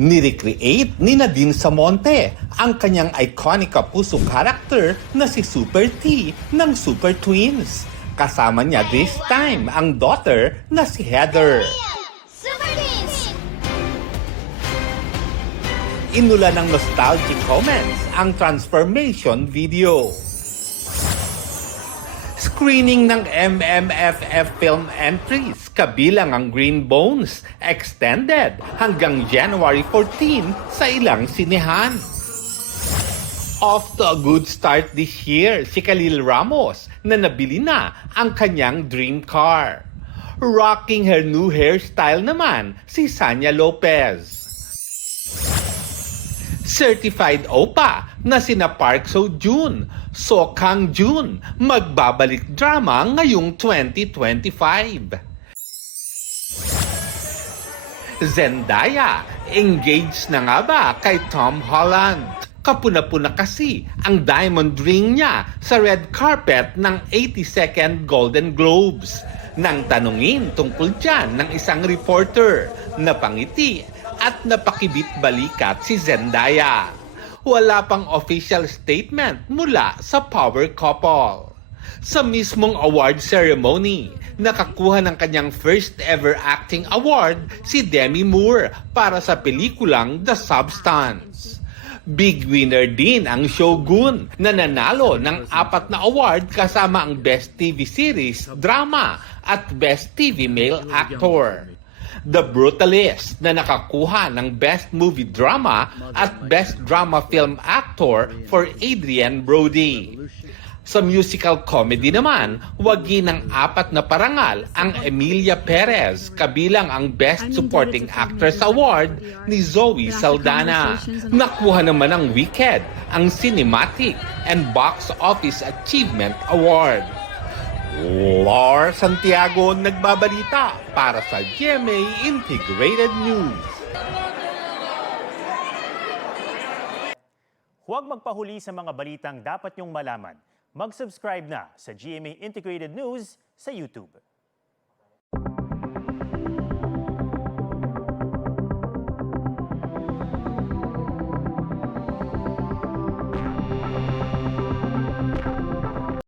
Nirecreate ni Nadine Samonte ang kanyang iconic kapuso character na si Super T ng Super Twins. Kasama niya this time ang daughter na si Heather. Super Twins! Inula ng nostalgic comments ang transformation video. Screening ng MMFF film entries, kabilang ang Green Bones, extended hanggang January 14 sa ilang sinehan. Off to a good start this year si Khalil Ramos na nabili na ang kanyang dream car. Rocking her new hairstyle naman si Sanya Lopez. Certified OPA na sina Park Seo-joon, So Kang-joon magbabalik drama ngayong 2025. Zendaya, engaged na nga ba kay Tom Holland? Kapuna-puna kasi ang diamond ring niya sa red carpet ng 82nd Golden Globes. Nang tanungin tungkol dyan ng isang reporter, napangiti at napakibit balikat si Zendaya. Wala pang official statement mula sa power couple. Sa mismong award ceremony, nakakuha ng kanyang first ever acting award si Demi Moore para sa pelikulang The Substance. Big winner din ang Shogun na nanalo ng 4 na award kasama ang Best TV Series, Drama at Best TV Male Actor. The Brutalist na nakakuha ng Best Movie Drama at Best Drama Film Actor for Adrian Brody. Sa musical comedy naman, wagi ng 4 na parangal ang Emilia Perez, kabilang ang Best Supporting Actress Award ni Zoe Saldana. Nakuha naman ng Wicked ang Cinematic and Box Office Achievement Award. Lar Santiago nagbabalita para sa GMA Integrated News. Huwag magpahuli sa mga balitang dapat niyong malaman. Mag-subscribe na sa GMA Integrated News sa YouTube.